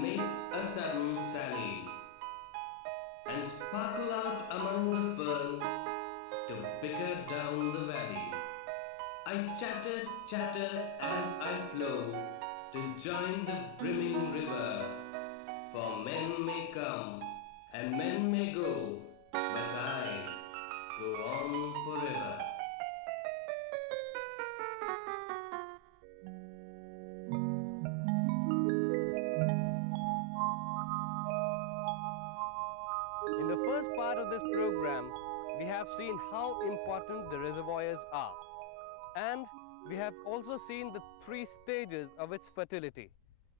make a sudden sally and sparkle out among the fern to bicker down the valley. I chatter, chatter as I flow to join the brimming river, for men may come and men may go, but I go on forever. In the first part of this program, we have seen how important the reservoirs are. And we have also seen the three stages of its fertility,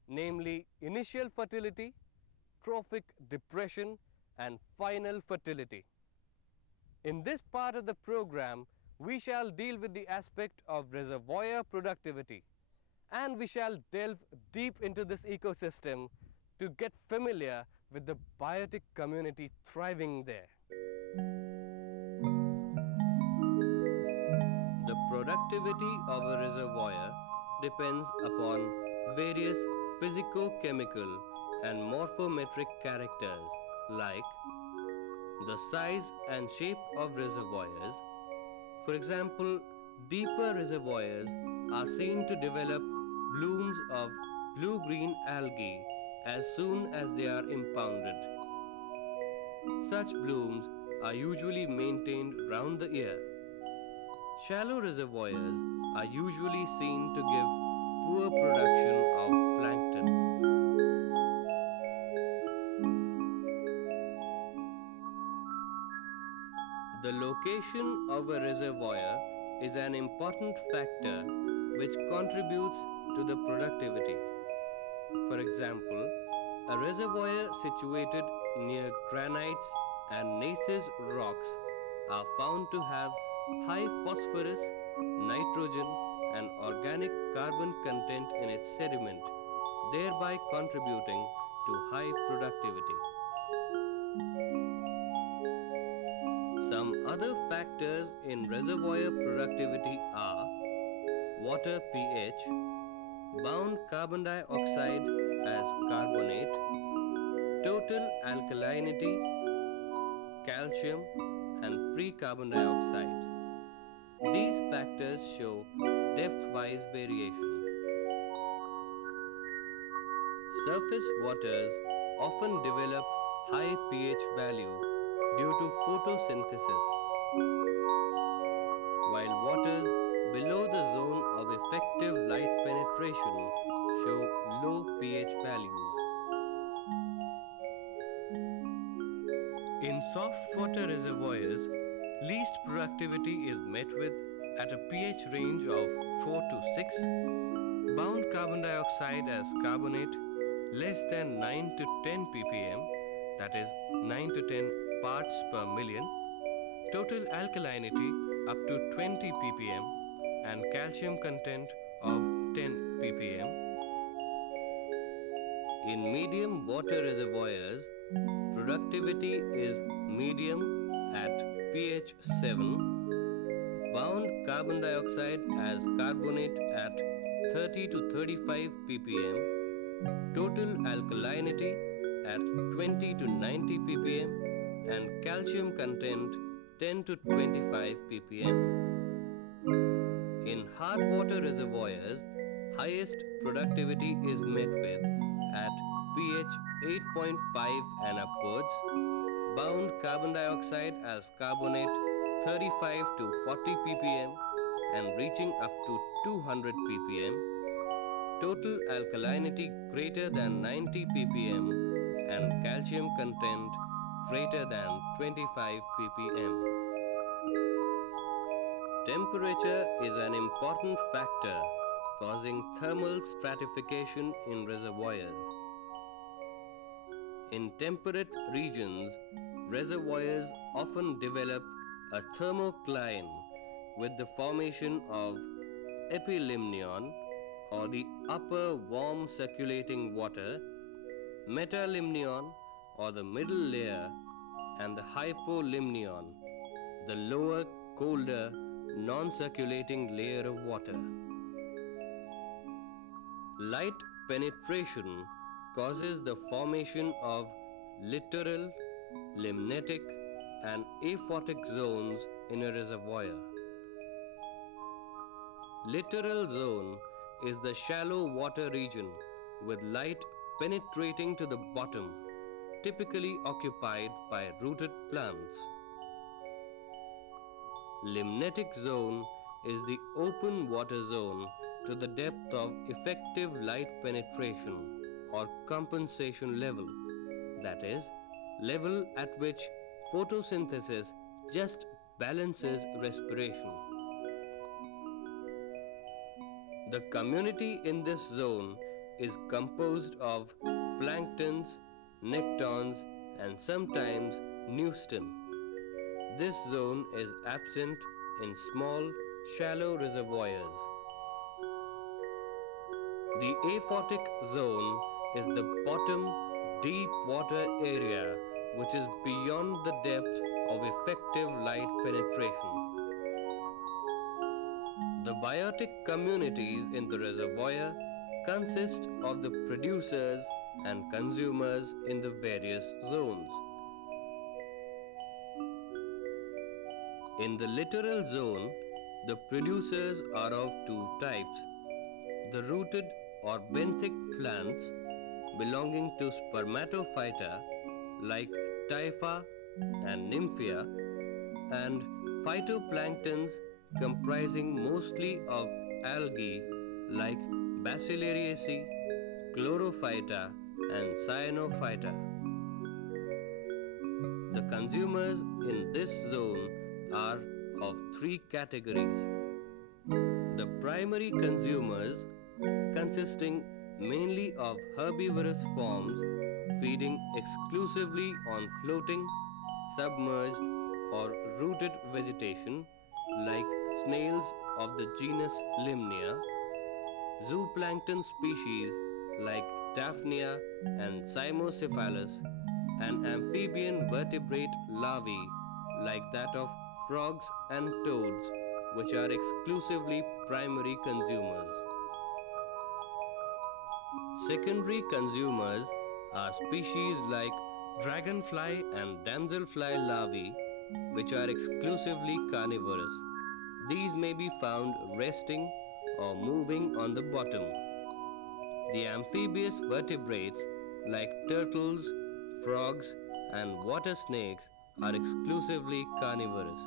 namely initial fertility, trophic depression, and final fertility. In this part of the program, we shall deal with the aspect of reservoir productivity, and we shall delve deep into this ecosystem to get familiar with the biotic community thriving there. The productivity of a reservoir depends upon various physico-chemical and morphometric characters like the size and shape of reservoirs. For example, deeper reservoirs are seen to develop blooms of blue-green algae as soon as they are impounded. Such blooms are usually maintained round the year. Shallow reservoirs are usually seen to give poor production of plankton. The location of a reservoir is an important factor which contributes to the productivity. For example, a reservoir situated near granites and gneiss rocks are found to have high phosphorus, nitrogen, and organic carbon content in its sediment, thereby contributing to high productivity. Some other factors in reservoir productivity are water pH, bound carbon dioxide as carbonate, total alkalinity, calcium, and free carbon dioxide. These factors show depth-wise variation. Surface waters often develop high pH value due to photosynthesis, while waters below the zone of effective light penetration show low pH values. In soft water reservoirs, least productivity is met with at a pH range of 4 to 6, bound carbon dioxide as carbonate less than 9 to 10 ppm, that is 9 to 10 parts per million, total alkalinity up to 20 ppm, and calcium content of 10 ppm. In medium water reservoirs, productivity is medium at pH 7, bound carbon dioxide as carbonate at 30 to 35 ppm, total alkalinity at 20 to 90 ppm, and calcium content 10 to 25 ppm. In hard water reservoirs, highest productivity is met with at pH 8.5 and upwards, bound carbon dioxide as carbonate 35 to 40 ppm and reaching up to 200 ppm, total alkalinity greater than 90 ppm and calcium content greater than 25 ppm. Temperature is an important factor causing thermal stratification in reservoirs. In temperate regions, reservoirs often develop a thermocline with the formation of epilimnion or the upper warm circulating water, metalimnion or the middle layer, and the hypolimnion, the lower colder non-circulating layer of water. Light penetration causes the formation of littoral, limnetic and aphotic zones in a reservoir. Littoral zone is the shallow water region with light penetrating to the bottom, typically occupied by rooted plants. Limnetic zone is the open water zone to the depth of effective light penetration or compensation level, that is, level at which photosynthesis just balances respiration. The community in this zone is composed of planktons, nectons and sometimes neuston. This zone is absent in small, shallow reservoirs. The aphotic zone is the bottom, deep water area which is beyond the depth of effective light penetration. The biotic communities in the reservoir consist of the producers and consumers in the various zones. In the littoral zone, the producers are of two types: the rooted or benthic plants belonging to spermatophyta like Typha and Nymphia, and phytoplanktons comprising mostly of algae like Bacillariaceae, Chlorophyta and Cyanophyta. The consumers in this zone are of three categories. The primary consumers, consisting mainly of herbivorous forms feeding exclusively on floating, submerged or rooted vegetation like snails of the genus Limnia, zooplankton species like Daphnia and Cymocephalus, and amphibian vertebrate larvae like that of frogs and toads, which are exclusively primary consumers. Secondary consumers are species like dragonfly and damselfly larvae, which are exclusively carnivorous. These may be found resting or moving on the bottom. The amphibious vertebrates like turtles, frogs and water snakes are exclusively carnivorous.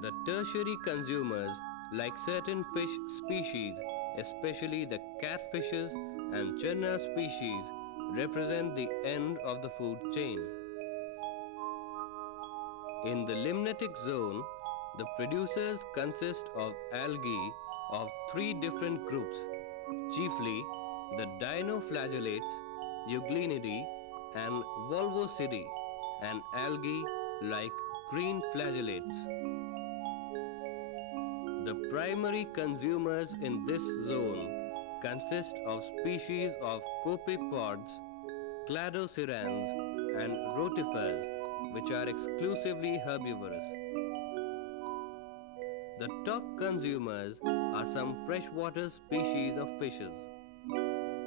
The tertiary consumers, like certain fish species, especially the catfishes and cherna species, represent the end of the food chain. In the limnetic zone, the producers consist of algae of three different groups, chiefly the dinoflagellates, Euglenidae and Volvocidae, and algae like green flagellates. The primary consumers in this zone consist of species of copepods, cladocerans and rotifers, which are exclusively herbivorous. The top consumers are some freshwater species of fishes.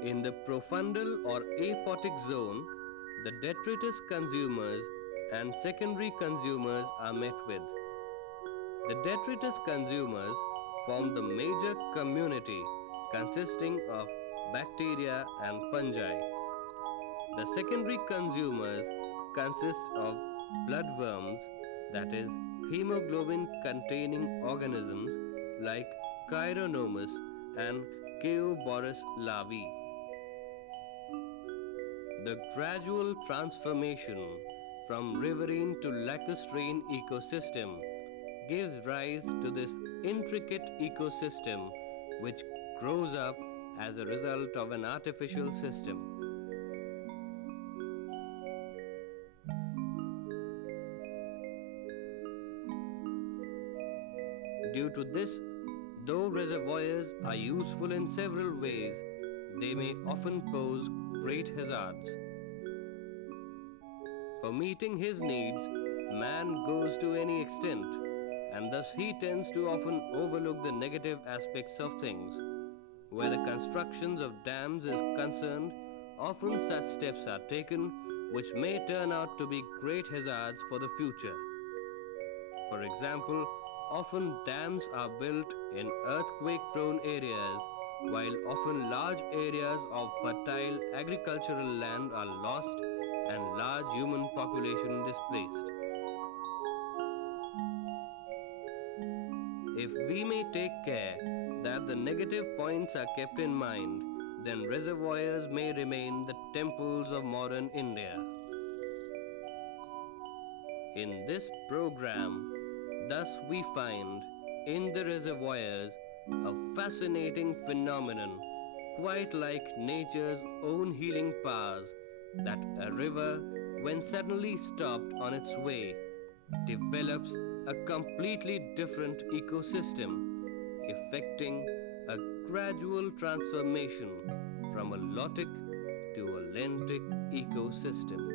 In the profundal or aphotic zone, the detritus consumers and secondary consumers are met with. The detritus consumers form the major community consisting of bacteria and fungi. The secondary consumers consist of bloodworms, that is, hemoglobin-containing organisms like Chironomus and Chaeoborus larvae. The gradual transformation from riverine to lacustrine ecosystem gives rise to this intricate ecosystem which grows up as a result of an artificial system. Due to this, though reservoirs are useful in several ways, they may often pose great hazards. For meeting his needs, man goes to any extent, and thus he tends to often overlook the negative aspects of things. Where the constructions of dams is concerned, often such steps are taken which may turn out to be great hazards for the future. For example, often dams are built in earthquake-prone areas, while often large areas of fertile agricultural land are lost and large human population displaced. If we may take care that the negative points are kept in mind, then reservoirs may remain the temples of modern India. In this program, thus we find in the reservoirs a fascinating phenomenon, quite like nature's own healing powers, that a river, when suddenly stopped on its way, develops a completely different ecosystem, effecting a gradual transformation from a lotic to a lentic ecosystem.